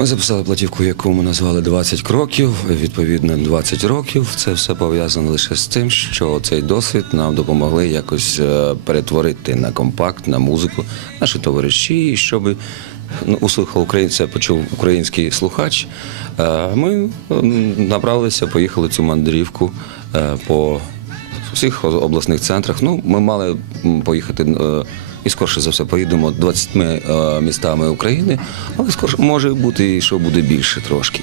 Ми записали платівку, яку ми назвали «20 кроків. Відповідно, 20 років. Це все пов'язано лише з тим, що цей досвід нам допомогли якось е, перетворити на компакт, на музику, наші товариші, щоб ну, услухав українця, почув український слухач. Е, Ми направилися, поїхали цю мандрівку е, по всіх обласних центрах. Ну, ми мали поїхати. І скорше за все поїдемо 20 е, містами України, але скорше може бути і що буде більше трошки.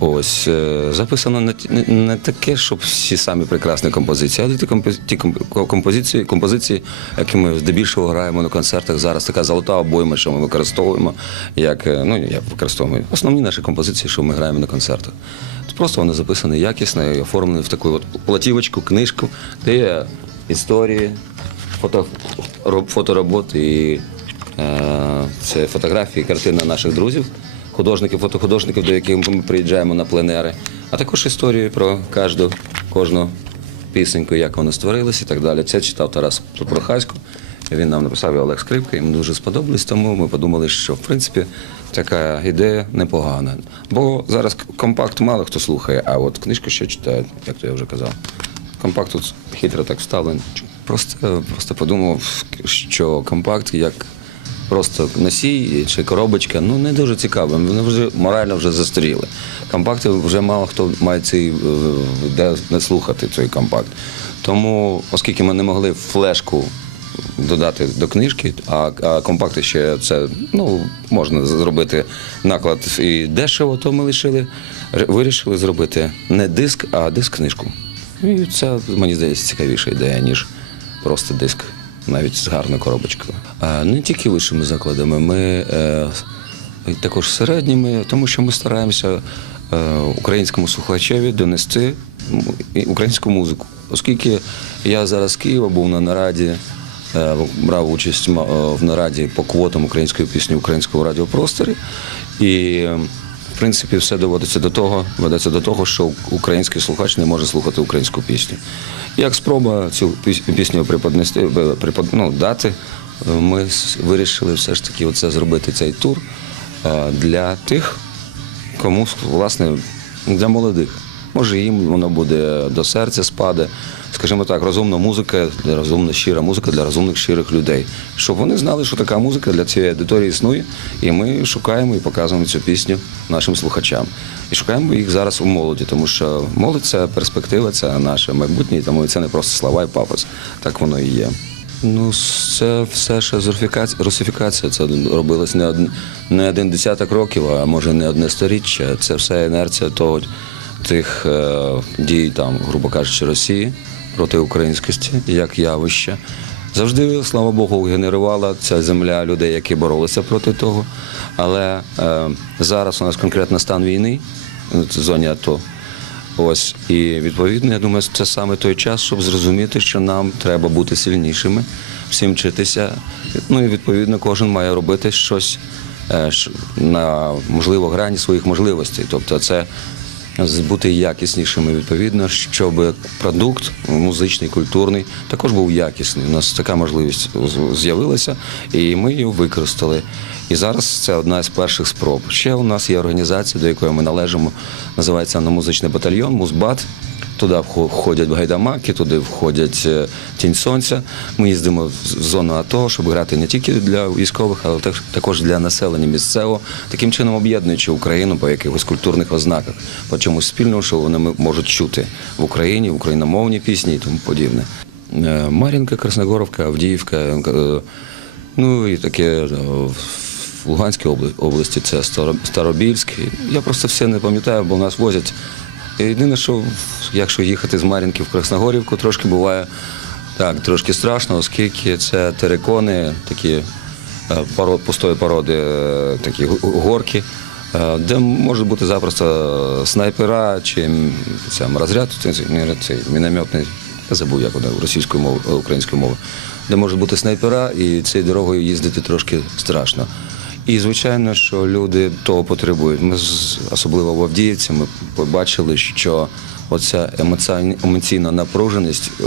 Ось е, записано не, не, таке, щоб всі самі прекрасні композиції, але ті, компози- ті композиції, композиції, які ми здебільшого граємо на концертах. Зараз така золота обойма, що ми використовуємо, як е, ну як використовуємо основні наші композиції, що ми граємо на концертах. Просто вони записані якісно і оформлені в таку от платівочку, книжку, де є історії, фото, роб- фотороботи і е, це фотографії, картини наших друзів, художників, фотохудожників, до яких ми приїжджаємо на пленери, а також історії про кожну, кожну пісеньку, як вони створилися і так далі. Це читав Тарас Прохасько. Він нам написав і Олег Скрипка, йому дуже сподобалось, тому ми подумали, що в принципі така ідея непогана. Бо зараз компакт мало хто слухає, а от книжку ще читають, як то я вже казав. Компакт тут хитро так вставлений. Просто, просто подумав, що компакт як просто носій чи коробочка, ну не дуже цікаво. Вони вже морально вже застаріли. Компакти вже мало хто має цей е, де не слухати цей компакт. Тому, оскільки ми не могли флешку додати до книжки, а, а компакти ще це ну можна зробити наклад і дешево, то ми лишили, вирішили зробити не диск, а диск-книжку. І це мені здається цікавіша ідея, ніж просто диск, навіть з гарною коробочкою. Не тільки вищими закладами, ми е, також середніми, тому що ми стараємося е, українському слухачеві донести українську музику. Оскільки я зараз з Києва був на нараді, е, брав участь в нараді по квотам української пісні українському радіопросторі. І в принципі, все доводиться до того, ведеться до того, що український слухач не може слухати українську пісню. Як спроба цю пісню преподнести, е, препод- ну, дати, е, ми вирішили все ж таки оце зробити цей тур е, для тих, кому власне для молодих. Може, їм воно буде до серця спаде. Скажімо так, розумна музика розумна щира музика для розумних щирих людей. Щоб вони знали, що така музика для цієї аудиторії існує, і ми шукаємо і показуємо цю пісню нашим слухачам. І шукаємо їх зараз у молоді, тому що молодь це перспектива, це наше майбутнє, тому це не просто слова і пафос. Так воно і є. Ну, це все ще з. Русифікація це робилось не один десяток років, а може не одне сторіччя. Це все інерція того тих е, дій, там, грубо кажучи, Росії проти українськості як явища. Завжди, слава Богу, генерувала ця земля людей, які боролися проти того. Але е, зараз у нас конкретно стан війни в зоні АТО. Ось і відповідно, я думаю, це саме той час, щоб зрозуміти, що нам треба бути сильнішими, всім вчитися. Ну і відповідно кожен має робити щось е, на можливо грані своїх можливостей. Тобто, це бути якіснішими відповідно, щоб продукт музичний, культурний також був якісний. У нас така можливість з'явилася, і ми її використали. І зараз це одна з перших спроб. Ще у нас є організація, до якої ми належимо, називається музичний батальйон Музбат. Туди входять гайдамаки, туди входять е, тінь сонця. Ми їздимо в зону АТО, щоб грати не тільки для військових, але також для населення місцевого, таким чином об'єднуючи Україну по якихось культурних ознаках, по чомусь спільному, що вони можуть чути в Україні, в україномовні пісні і тому подібне. Е, Мар'їнка, Красногоровка, Авдіївка, е, ну і таке в Луганській області це Старо- Старобільськ. Я просто все не пам'ятаю, бо нас возять. Єдине, що якщо їхати з Мар'їнки в Красногорівку, трошки буває так, трошки страшно, оскільки це терикони, такі е, пород, пустої породи, е, такі горки, е, де можуть бути запросто снайпера чи м, це розряд, цей, мінометний, я забув, як вона російською мовою, українською мовою, де можуть бути снайпера, і цією дорогою їздити трошки страшно. І звичайно, що люди того потребують. Ми з- особливо в Авдіївці ми побачили, що оця емоційна напруженість е,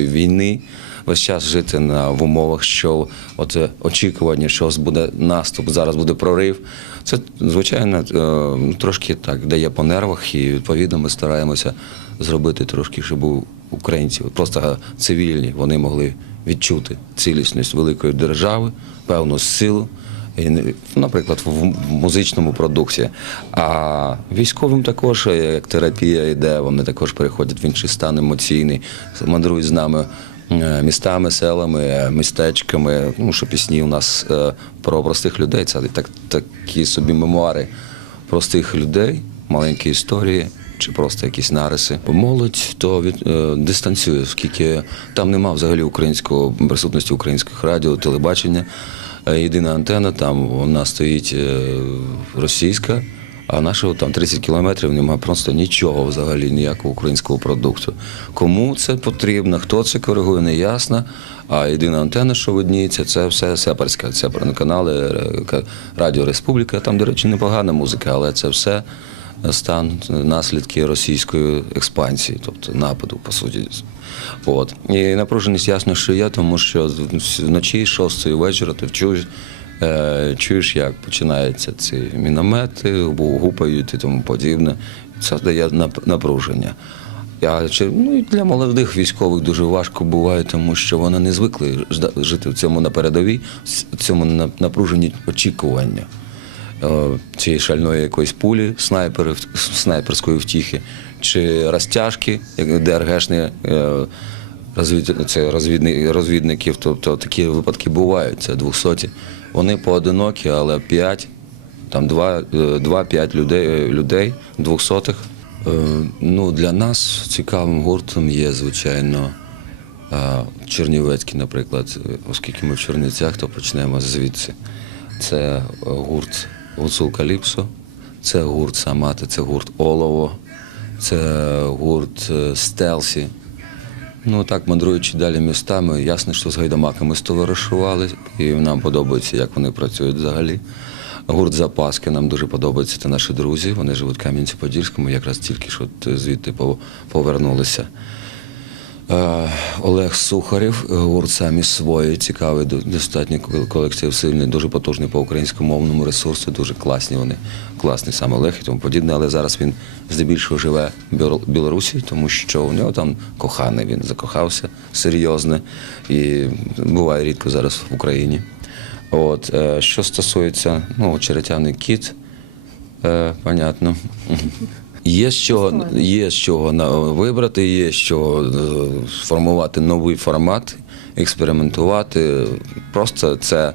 е, війни весь час жити на в умовах, що от очікування, що буде наступ, зараз буде прорив. Це звичайно е, трошки так дає по нервах, і відповідно ми стараємося зробити трошки, щоб у українців, просто цивільні, вони могли відчути цілісність великої держави, певну силу. Наприклад, в музичному продукті. А військовим також, е, як терапія йде, вони також переходять в інший стан емоційний, мандрують з нами е, містами, селами, е, містечками. Ну, що пісні у нас про простих людей. Це так, такі собі мемуари простих людей, маленькі історії. Чи просто якісь нариси. Молодь то від дистанціює, оскільки там нема взагалі українського присутності українських радіо, телебачення. Е, Єдина антенна там вона стоїть е, російська, а нашого там 30 кілометрів немає просто нічого взагалі, ніякого українського продукту. Кому це потрібно, хто це коригує, не ясно. А єдина антенна, що видніється, це все сепарська. Це канали е, Радіо Республіка. Там, до речі, непогана музика, але це все стан наслідки російської експансії, тобто нападу, по суті. От. І напруженість ясно, що є, тому що вночі, 6 вечора, ти чуєш, е, чуєш, як починаються ці міномети, гупають і тому подібне. Це дає напруження. А ну, для молодих військових дуже важко буває, тому що вони не звикли жити в цьому на передовій, в цьому напруженні очікування цієї шальної якоїсь пулі, снайперської втіхи, чи розтяжки, як ДРГшні е, розвідників. Тобто такі випадки бувають, це 200. Вони поодинокі, але 5, там 2-5 людей, е, людей, двохсотих. Е, Ну, для нас цікавим гуртом є, звичайно, е, Чернівецький, наприклад, Е, оскільки ми в Чернівцях, то почнемо звідси. Це е, гурт Гуцул Каліпсо, це гурт Самати, це гурт Олово, це гурт е, Стелсі. Ну так, мандруючи далі містами, ясно, що з гайдамаками стоваришували, і нам подобається, як вони працюють взагалі. Гурт Запаски нам дуже подобається. Це наші друзі. Вони живуть в Кам'янці-Подільському, якраз тільки що звідти повернулися. Е, Олег Сухарів, е, гурт самі свої, цікавий, до- достатньо колектив сильний, дуже потужний по українськомовному ресурсу, дуже класні вони, класний сам Олег і тому подібне, але зараз він здебільшого живе в Білорусі, тому що у нього там коханий, він закохався серйозно і буває рідко зараз в Україні. От, е, що стосується ну, черетяний кіт, понятно. Є з чого, є з чого вибрати, є з чого е, сформувати новий формат, експериментувати. Просто це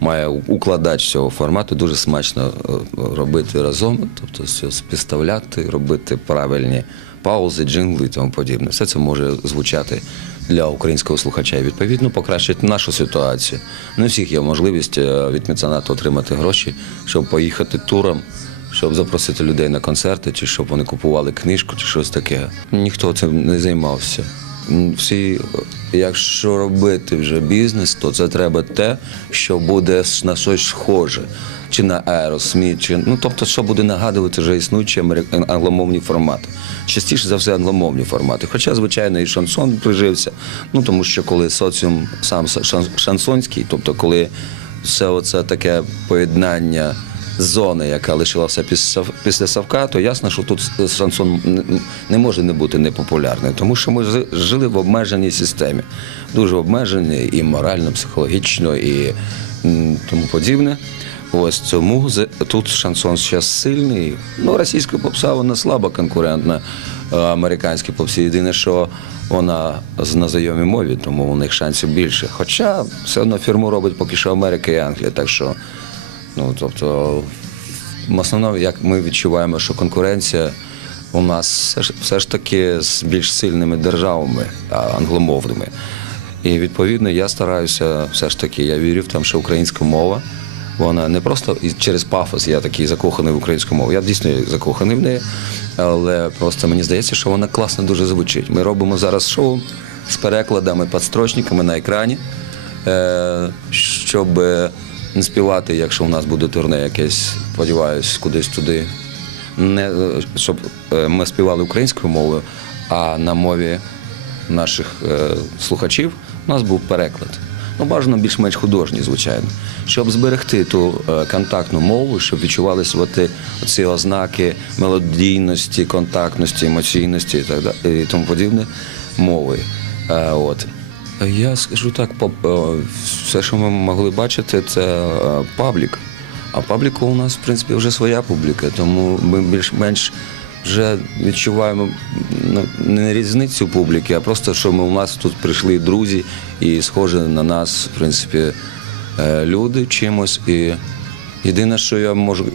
має укладач цього формату дуже смачно е, робити разом, тобто все співставляти, робити правильні паузи, джингли і тому подібне. Все це може звучати для українського слухача і відповідно покращити нашу ситуацію. Не всіх є можливість е, від меценату отримати гроші, щоб поїхати туром щоб запросити людей на концерти, чи щоб вони купували книжку, чи щось таке. Ніхто цим не займався. Всі, якщо робити вже бізнес, то це треба те, що буде на щось схоже. Чи на Aerosmith, чи ну тобто, що буде нагадувати вже існуючі англомовні формати. Частіше за все англомовні формати. Хоча, звичайно, і шансон прижився. Ну тому що коли соціум сам шансонський, тобто коли все оце таке поєднання зони, яка лишилася після, Савка, то ясно, що тут шансон не- може не бути непопулярним, тому що ми жи- жили в обмеженій системі, дуже обмеженій і морально, психологічно, і тому подібне. Ось тому тут шансон ще сильний. Ну, російська попса вона слабо конкурентна е, американській попсі. Єдине, що вона на знайомій мові, тому у них шансів більше. Хоча все одно фірму робить поки що Америка і Англія. Так що Ну, тобто, в основному, як ми відчуваємо, що конкуренція у нас все ж, таки з більш сильними державами, англомовними. І відповідно я стараюся все ж таки, я вірю в те, що українська мова, вона не просто через пафос, я такий закоханий в українську мову. Я дійсно закоханий в неї, але просто мені здається, що вона класно дуже звучить. Ми робимо зараз шоу з перекладами, підстрочниками на екрані е, щоб не співати, якщо у нас буде турне якесь, сподіваюсь, кудись туди. Не е, щоб е, ми співали українською мовою, а на мові наших е, слухачів У нас був переклад. Ну, бажано більш-менш художній, звичайно. Щоб зберегти ту е, контактну мову, щоб відчувалися оти, оці ознаки мелодійності, контактності, емоційності і так далі, і тому подібне мови. Е, от. Я скажу так, е, все, що ми могли бачити, це е, паблік. А пабліка у нас, в принципі, вже своя публіка, тому ми більш-менш вже відчуваємо не різницю публіки, а просто, що ми у нас тут прийшли друзі і схожі на нас, в принципі, е, люди чимось. І єдине, що я можу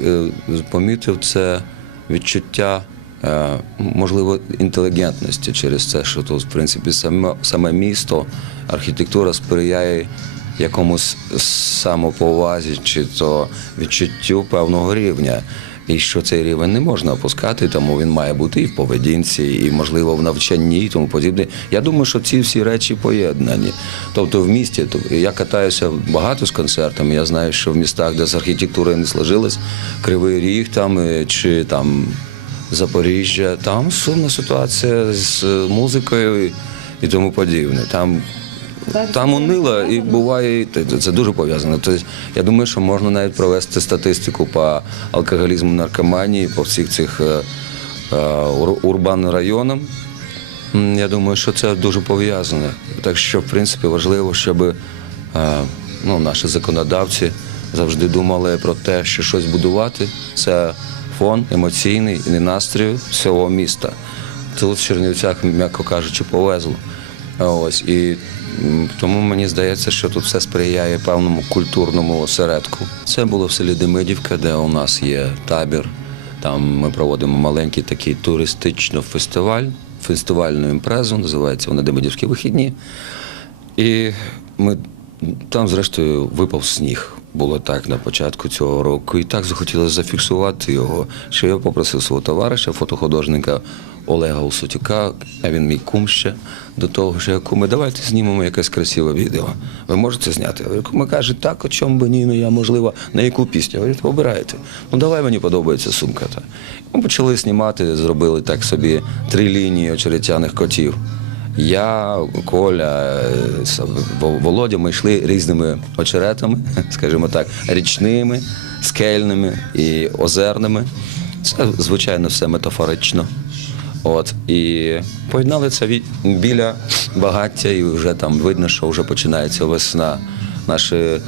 помітив, це відчуття. Е, Можливо, інтелігентності через це, що тут, в принципі, саме, саме місто, архітектура сприяє якомусь самоповазі чи то відчуттю певного рівня. І що цей рівень не можна опускати, тому він має бути і в поведінці, і можливо в навчанні, і тому подібне. Я думаю, що ці всі речі поєднані. Тобто в місті, я катаюся багато з концертами. Я знаю, що в містах, де з архітектурою не сложилось, Кривий Ріг там е, чи там Запоріжжя, там сумна ситуація з музикою і, тому подібне. Там там унило і буває, це дуже пов'язано. Тобто, я думаю, що можна навіть провести статистику по алкоголізму, наркоманії, по всіх цих е, е, урбанним районам. Я думаю, що це дуже пов'язане. Так що, в принципі, важливо, щоб е, ну, наші законодавці завжди думали про те, що щось будувати це фон емоційний і настрій всього міста. Тут в Чернівцях, м'яко кажучи, повезло. Ось і тому мені здається, що тут все сприяє певному культурному осередку. Це було в селі Демидівка, де у нас є табір. Там ми проводимо маленький такий туристично фестиваль, фестивальну імпрезу, називається вона Демидівські вихідні. І ми там, зрештою, випав сніг. Було так на початку цього року. І так захотілося зафіксувати його, що я попросив свого товариша, фотохудожника Олега Усотюка, а він мій кум ще, до того, що я куме, давайте знімемо якесь красиве відео. Ви можете зняти? Говорю, каже, так, о чому би ні, ну я можливо, на яку пісню? Говорить, обирайте. Ну давай мені подобається сумка. Та. Ми почали знімати, зробили так собі три лінії очеретяних котів. Я, Коля, е, Володя, ми йшли різними очеретами, скажімо так, річними, скельними і озерними. Це, звичайно, все метафорично. От, і поєднали це від- біля багаття, і вже там видно, що вже починається весна. Наші е,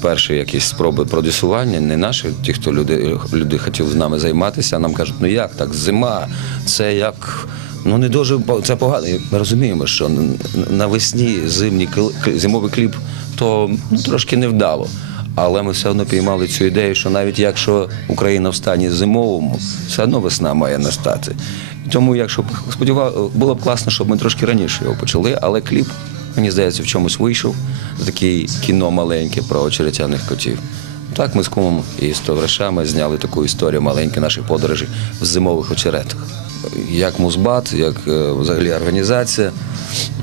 перші якісь спроби продюсування, не наші, ті, хто люди, люди хотіли з нами займатися, нам кажуть, ну як так, зима, це як. Ну не дуже це погано. Ми розуміємо, що навесні зимній кл- зимовий кліп то ну, трошки невдало. Але ми все одно піймали цю ідею, що навіть якщо Україна в стані зимовому, все одно весна має настати. Тому, якщо б сподівав, було б класно, щоб ми трошки раніше його почали, але кліп, мені здається, в чомусь вийшов. Такий кіно маленьке про очеретяних котів. Так ми з кумом і з товаришами зняли таку історію маленькі наші подорожі в зимових очеретах. Як музбат, як е, взагалі організація.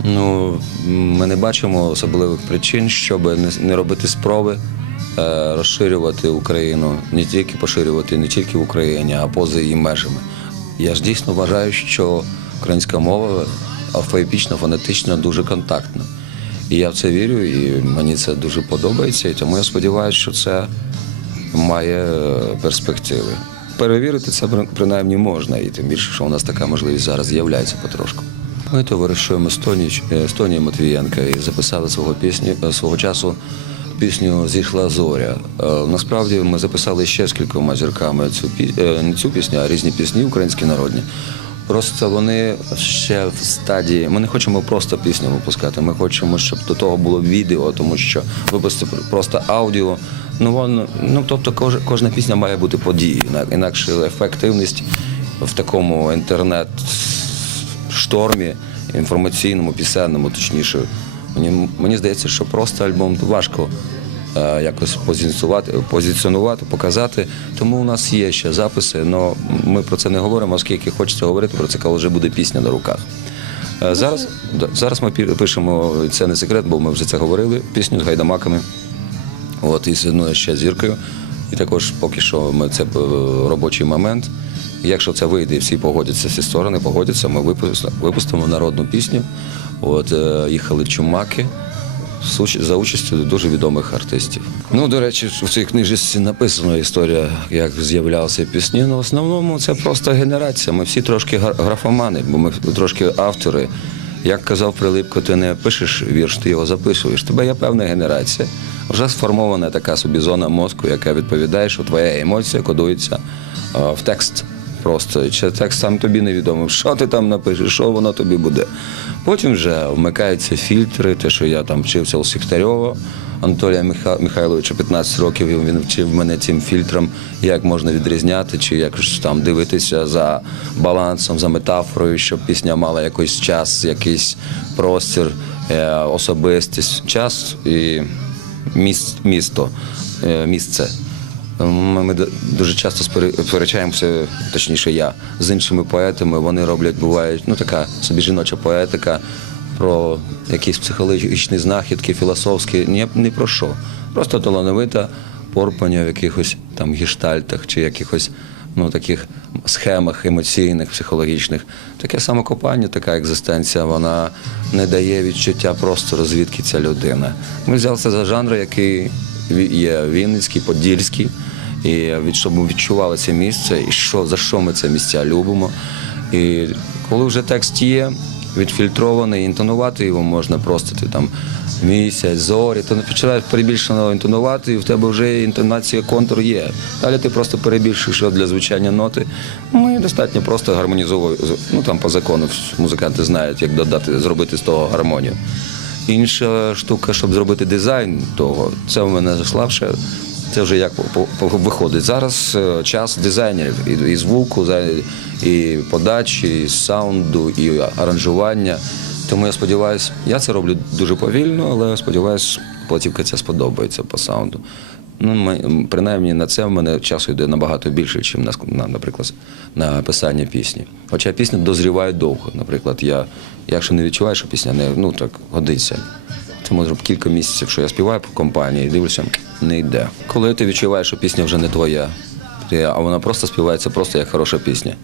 Ну, ми не бачимо особливих причин, щоб не, робити спроби е, розширювати Україну, не тільки поширювати не тільки в Україні, а поза її межами. Я ж дійсно вважаю, що українська мова алфавітично, фонетично дуже контактна. І я в це вірю, і мені це дуже подобається. І тому я сподіваюся, що це має е, перспективи. Перевірити це принаймні можна, і тим більше, що у нас така можливість зараз з'являється потрошку. Ми товаришуємо з Тоні, е, Матвієнка і записали свого пісню е, свого часу пісню Зійшла зоря. Е, Насправді ми записали ще з кількома зірками цю не цю пісню, а різні пісні українські народні. Просто вони ще в стадії. Ми не хочемо просто пісню випускати. Ми хочемо, щоб до того було відео, тому що випустити просто аудіо. Ну воно, ну тобто, кож, кожна пісня має бути подією. Інакше ефективність в такому інтернет-штормі, інформаційному, пісенному, точніше. Мені, мені здається, що просто альбом важко якось позиціонувати, позиціонувати, показати. Тому у нас є ще записи, але ми про це не говоримо, оскільки хочеться говорити про це, коли вже буде пісня на руках. Е, Зараз, зараз ми пишемо, це не секрет, бо ми вже це говорили, пісню з гайдамаками. От, і з ще зіркою. І також поки що ми це е, робочий момент. Якщо це вийде і всі погодяться, всі сторони погодяться, ми випустимо, народну пісню. От е, їхали чумаки за участю дуже відомих артистів. Ну, до речі, в цій книжці написана історія, як з'являлися пісні. Ну, в основному це просто генерація. Ми всі трошки гра- графомани, бо ми трошки автори. Як казав Прилипко, ти не пишеш вірш, ти його записуєш. Тебе є певна генерація. Вже сформована така собі зона мозку, яка відповідає, що твоя емоція кодується в текст. Просто чи текст сам тобі невідомо, що ти там напишеш, що воно тобі буде. Потім вже вмикаються фільтри, те, що я там вчився у Сихтарьова, Анатолія Миха- Михайловича 15 років і він вчив мене цим фільтрам, як можна відрізняти, чи якось там дивитися за балансом, за метафорою, щоб пісня мала якийсь час, якийсь простір, е, особистість, час і міс- місто, е, місце. Ми, ми дуже часто сперечаємося, точніше, я з іншими поетами. Вони роблять, бувають, ну така собі жіноча поетика про якісь психологічні знахідки, філософські. Ні, ні про що. Просто талановита порпання в якихось там гештальтах чи якихось ну, таких схемах емоційних, психологічних. Таке самокопання, така екзистенція, вона не дає відчуття простору, звідки ця людина. Ми взялися за жанр, який є Вінницький, Подільський. І щоб ми відчували це місце, і що за що ми це місця любимо. І коли вже текст є, відфільтрований, інтонувати його можна просто ти там місяць, зорі, то починаєш перебільшено інтонувати, і в тебе вже інтонація, контур є. Далі ти просто перебільшуєш його для звучання ноти. Ну і достатньо просто гармонізовує. Ну там по закону музиканти знають, як додати, зробити з того гармонію. Інша штука, щоб зробити дизайн того, це в мене слабше. Це вже як виходить. Зараз е, час дизайнерів і, звуку, і подачі, і саунду, і аранжування. Тому я сподіваюся, я це роблю дуже повільно, але сподіваюся, платівка ця сподобається по саунду. Ну, принаймні на це в мене часу йде набагато більше, ніж на, наприклад, на писання пісні. Хоча пісня дозріває довго. Наприклад, я, якщо не відчуваю, що пісня не ну, так годиться, це може кілька місяців, що я співаю по компанії і дивлюся, не йде. Коли ти відчуваєш, що пісня вже не твоя, а вона просто співається просто як хороша пісня.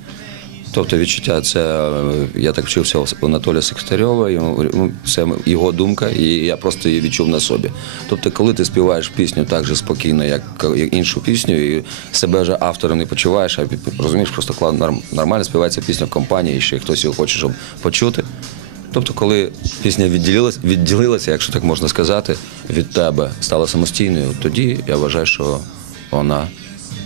Тобто відчуття це е, я так вчився у Анатолія Сектарьова, ну, це його думка, і я просто її відчув на собі. Тобто, коли ти співаєш пісню так же спокійно, як іншу пісню, і себе вже автором не почуваєш, а розумієш, просто нормально співається пісня в компанії, і ще хтось його хоче, щоб почути. Тобто, коли пісня відділилася, відділилася, якщо так можна сказати, від тебе стала самостійною, тоді я вважаю, що вона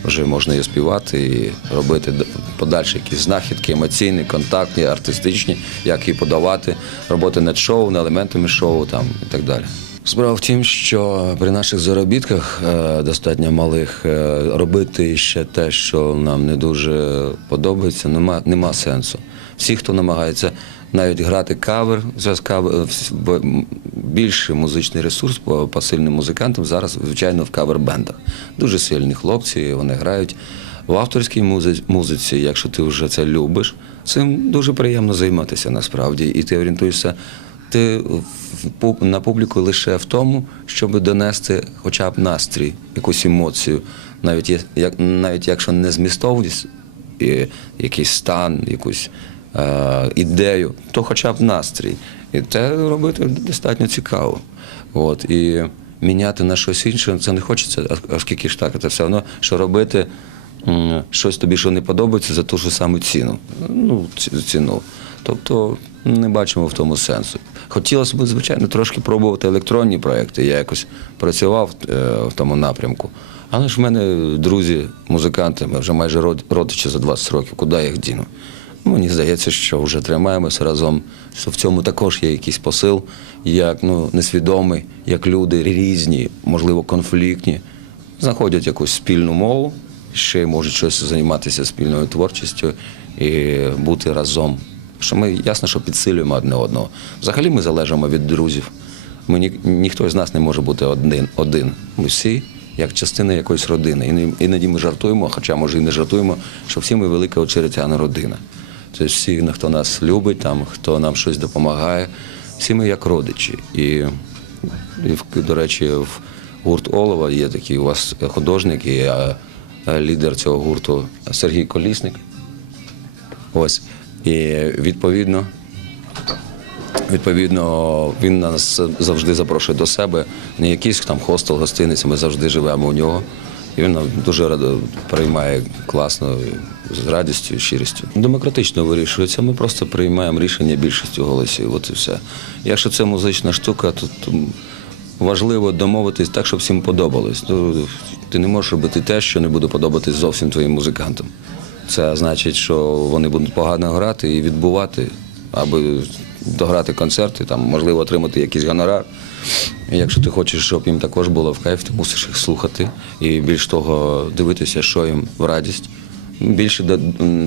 вже можна її співати і робити подальші якісь знахідки, емоційні, контактні, артистичні, як її подавати, роботи над шоу, над елементами шоу там і так далі. Справа в тім, що при наших заробітках е, достатньо малих е, робити ще те, що нам не дуже подобається, нема, нема сенсу. Всі, хто намагається навіть грати кавер, зараз кавер, більший музичний ресурс по, по сильним музикантам зараз, звичайно, в кавер-бендах. Дуже сильні хлопці, вони грають. В авторській музи- музиці, якщо ти вже це любиш, цим дуже приємно займатися насправді. І ти орієнтуєшся ти на публіку лише в тому, щоб донести хоча б настрій, якусь емоцію, навіть як навіть якщо не змістовність, якийсь стан, якусь ідею, то хоча б настрій. І це робити достатньо цікаво. От, і міняти на щось інше це не хочеться, оскільки ж так, це все одно, що робити щось тобі, що не подобається, за ту ж саму ціну. Ну, ціну. Тобто не бачимо в тому сенсу. Хотілося б, звичайно, трошки пробувати електронні проекти. Я якось працював е, в тому напрямку. Але ж в мене друзі, музиканти, ми вже майже родичі за 20 років. Куди я їх діну? Мені здається, що вже тримаємося разом, що в цьому також є якийсь посил, як ну, несвідомий, як люди різні, можливо, конфліктні, знаходять якусь спільну мову, ще й можуть щось займатися спільною творчістю і бути разом. Що ми ясно, що підсилюємо одне одного. Взагалі ми залежимо від друзів. Ми ні, ніхто з нас не може бути один. один. Ми всі як частина якоїсь родини. І іноді ми жартуємо, хоча може і не жартуємо, що всі ми велика очеретяна родина. Це всі, хто нас любить, там, хто нам щось допомагає, всі ми як родичі. І, і до речі, в гурт Олова є такий у вас художник і е, е, лідер цього гурту Сергій Колісник. Ось. І відповідно Відповідно, він нас завжди запрошує до себе. Не якийсь там хостел, гостиниця, ми завжди живемо у нього. І він дуже радо приймає класно, з радістю щирістю. Демократично вирішується. Ми просто приймаємо рішення більшістю голосів. От і все. Якщо це музична штука, то, то важливо домовитись так, щоб всім подобалось. Ну, ти не можеш робити те, що не буде подобатись зовсім твоїм музикантам. Це значить, що вони будуть погано грати і відбувати, аби дограти концерти, там, можливо, отримати якийсь гонорар. І якщо ти хочеш, щоб їм також було в кайф, ти мусиш їх слухати і більш того дивитися, що їм в радість. Більше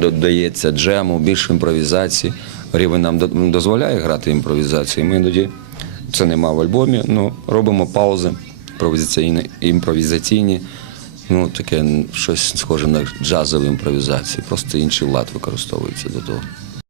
додається джему, більше імпровізації. Рівень нам дозволяє грати імпровізацію. Ми іноді це нема в альбомі. Ну, робимо паузи імпровізаційні, імпровізаційні. Ну, таке щось схоже на джазову імпровізацію. Просто інший лад використовується до того.